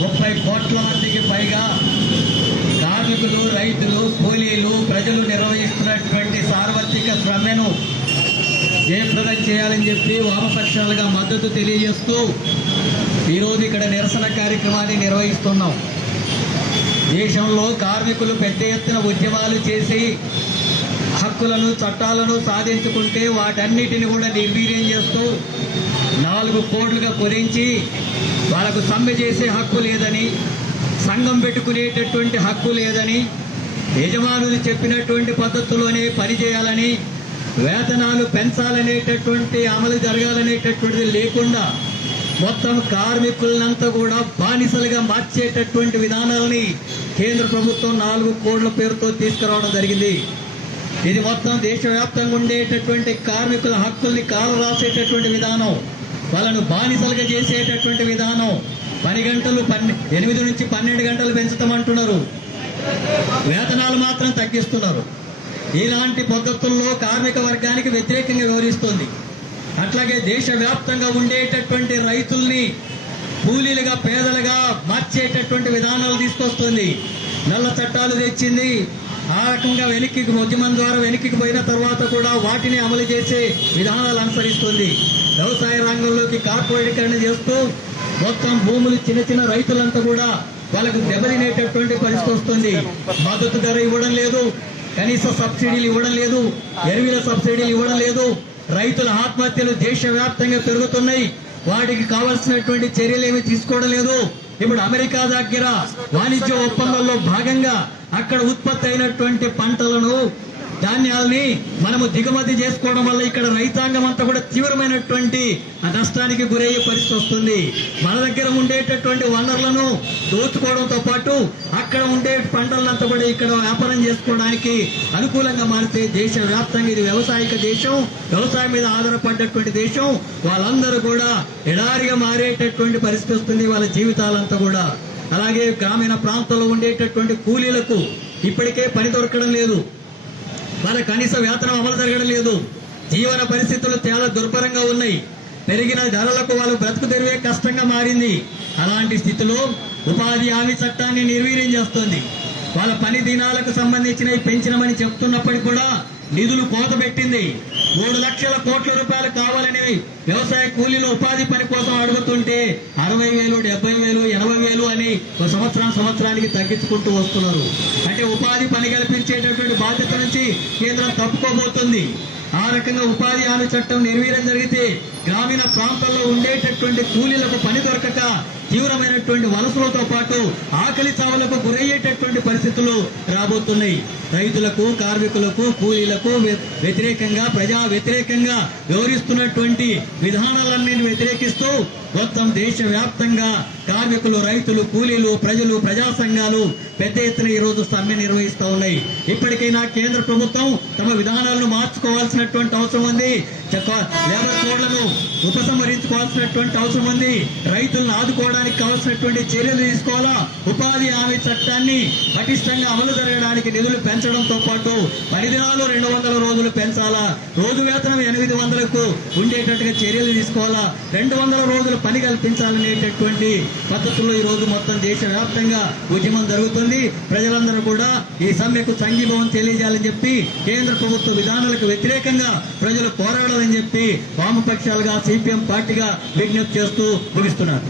30 కోట్ల మందికి పైగా కార్మికులు, రైతులు, కూలీలు, ప్రజలు నిర్వహిస్తున్నటువంటి సార్వత్రిక సమ్మెను జయప్రదం చేయాలని చెప్పి వామపక్షాలుగా మద్దతు తెలియజేస్తూ ఈరోజు ఇక్కడ నిరసన కార్యక్రమాన్ని నిర్వహిస్తున్నాం. దేశంలో కార్మికులు పెద్ద ఎత్తున ఉద్యమాలు చేసి హక్కులను, చట్టాలను సాధించుకుంటే వాటన్నిటిని కూడా నిర్వీర్యం చేస్తూ 4 కోట్లుగా కురించి వాళ్ళకు సమ్మె చేసే హక్కు లేదని, సంఘం పెట్టుకునేటటువంటి హక్కు లేదని, యజమానులు చెప్పినటువంటి పద్ధతిలోనే పనిచేయాలని, వేతనాలు పెంచాలనేటటువంటి అమలు జరగాలనేటటువంటిది లేకుండా మొత్తం కార్మికులంతా కూడా బానిసలుగా మార్చేటటువంటి విధానాలని కేంద్ర ప్రభుత్వం 4 కోట్ల పేరుతో తీసుకురావడం జరిగింది. ఇది మొత్తం దేశవ్యాప్తంగా ఉండేటటువంటి కార్మికుల హక్కుల్ని కాలు రాసేటటువంటి విధానం, వాళ్ళను బానిసలుగా చేసేటటువంటి విధానం. 10 గంటలు 8 నుంచి 12 గంటలు పెంచుతామంటున్నారు, వేతనాలు మాత్రం తగ్గిస్తున్నారు. ఇలాంటి పద్ధతుల్లో కార్మిక వర్గానికి వ్యతిరేకంగా వ్యవహరిస్తుంది. అట్లాగే దేశవ్యాప్తంగా ఉండేటటువంటి రైతుల్ని కూలీలుగా, పేదలుగా మార్చేటటువంటి విధానాలు తీసుకొస్తుంది. నల్ల చట్టాలు తెచ్చింది. ఆ రకంగా ఉద్యమం ద్వారా వెనక్కి పోయిన తర్వాత కూడా వాటిని అమలు చేసే విధానాలు అనుసరిస్తుంది. వ్యవసాయ రంగంలోకి కార్పొరేటీకరణ చేస్తూ మొత్తం భూములు చిన్న చిన్న రైతులంతా కూడా వాళ్ళకు దెబ్బతినేటటువంటి పరిస్థితి వస్తుంది. మద్దతు ధర ఇవ్వడం లేదు, కనీస సబ్సిడీలు ఇవ్వడం లేదు, ఎరువుల సబ్సిడీలు ఇవ్వడం లేదు. రైతుల ఆత్మహత్యలు దేశవ్యాప్తంగా పెరుగుతున్నాయి. వాటికి కావాల్సినటువంటి చర్యలు ఏమీ తీసుకోవడం లేదు. ఇప్పుడు అమెరికా దగ్గర వాణిజ్య ఒప్పందంలో భాగంగా అక్కడ ఉత్పత్తి అయినటువంటి పంటలను, ధాన్యాల్ని మనము దిగుమతి చేసుకోవడం వల్ల ఇక్కడ రైతాంగం అంతా కూడా తీవ్రమైనటువంటి నష్టానికి గురయ్యే పరిస్థితి వస్తుంది. మన దగ్గర ఉండేటటువంటి వనరులను దోచుకోవడంతో పాటు అక్కడ ఉండే పంటలంతా కూడా ఇక్కడ వ్యాపారం చేసుకోవడానికి అనుకూలంగా మారితే దేశవ్యాప్తంగా ఇది వ్యవసాయక దేశం, వ్యవసాయం మీద ఆధారపడ్డటువంటి దేశం, వాళ్ళందరూ కూడా ఎడారిగా మారేటటువంటి పరిస్థితి వస్తుంది వాళ్ళ జీవితాలంతా కూడా. అలాగే గ్రామీణ ప్రాంతాల్లో ఉండేటటువంటి కూలీలకు ఇప్పటికే పని దొరకడం లేదు, వాళ్ళ కనీస వేతనం అమలు జరగడం లేదు, జీవన పరిస్థితులు చాలా దుర్భరంగా ఉన్నాయి. పెరిగిన ధరలకు వాళ్ళు బ్రతుకు తెరువే కష్టంగా మారింది. అలాంటి స్థితిలో ఉపాధి హామీ చట్టాన్ని నిర్వీర్యం చేస్తుంది. వాళ్ళ పని దినాలకు సంబంధించినవి పెంచినమని చెప్తున్నప్పటికీ కూడా నిధులు కోత పెట్టింది. 3 లక్షల కోట్ల రూపాయలు కావాలని వ్యవసాయ కూలీలు ఉపాధి పని కోసం అడుగుతుంటే 60,000, 70,000, 80,000 అని సంవత్సరానికి తగ్గించుకుంటూ వస్తున్నారు. అంటే ఉపాధి పని కల్పించేటటువంటి బాధ్యత నుంచి కేంద్రం తప్పుకోబోతుంది. ఆ రకంగా ఉపాధి హామీ చట్టం నిర్వీర్యం జరిగితే గ్రామీణ ప్రాంతాల్లో ఉండేటటువంటి కూలీలకు పని దొరకక తీవ్రమైనటువంటి వలసలతో పాటు ఆకలి చావులకు గురయ్యేటటువంటి పరిస్థితులు రాబోతున్నాయి. రైతులకు, కార్మికులకు, కూలీలకు వ్యతిరేకంగా, ప్రజా వ్యతిరేకంగా వ్యవహరిస్తున్నటువంటి విధానాలన్నింటినీ వ్యతిరేకిస్తూ మొత్తం దేశవ్యాప్తంగా కార్మికులు, రైతులు, కూలీలు, ప్రజలు, ప్రజా సంఘాలు పెద్ద ఎత్తున ఈ రోజు సమ్మె నిర్వహిస్తూ ఉన్నాయి. ఇప్పటికైనా కేంద్ర ప్రభుత్వం తమ విధానాలను మార్చుకోవాల్సినటువంటి అవసరం ఉంది. లేబర్ కోడ్లను ఉపసంహరించుకోవాల్సినటువంటి అవసరం ఉంది. రైతులను ఆదుకోవడానికి కావాల్సినటువంటి చర్యలు తీసుకోవాలా. ఉపాధి హామీ చట్టాన్ని పటిష్టంగా అమలు జరగడానికి నిధులు పెంచడంతో పాటు 10 దినాలు 200 రోజులు పెంచాలా. రోజు వేతనం 800కు ఉండేటట్టుగా చర్యలు తీసుకోవాలా. 200 రోజులు పని కల్పించాలనేటటువంటి పద్ధతుల్లో ఈ రోజు మొత్తం దేశవ్యాప్తంగా ఉద్యమం జరుగుతుంది. ప్రజలందరూ కూడా ఈ సమ్మెకు సంఘీభావం తెలియజేయాలని చెప్పి కేంద్ర ప్రభుత్వ విధానాలకు వ్యతిరేకంగా ప్రజలు పోరాడాలని చెప్పి వామపక్షాలుగా, సిపిఎం పార్టీగా విజ్ఞప్తి చేస్తూ ముగిస్తున్నారు.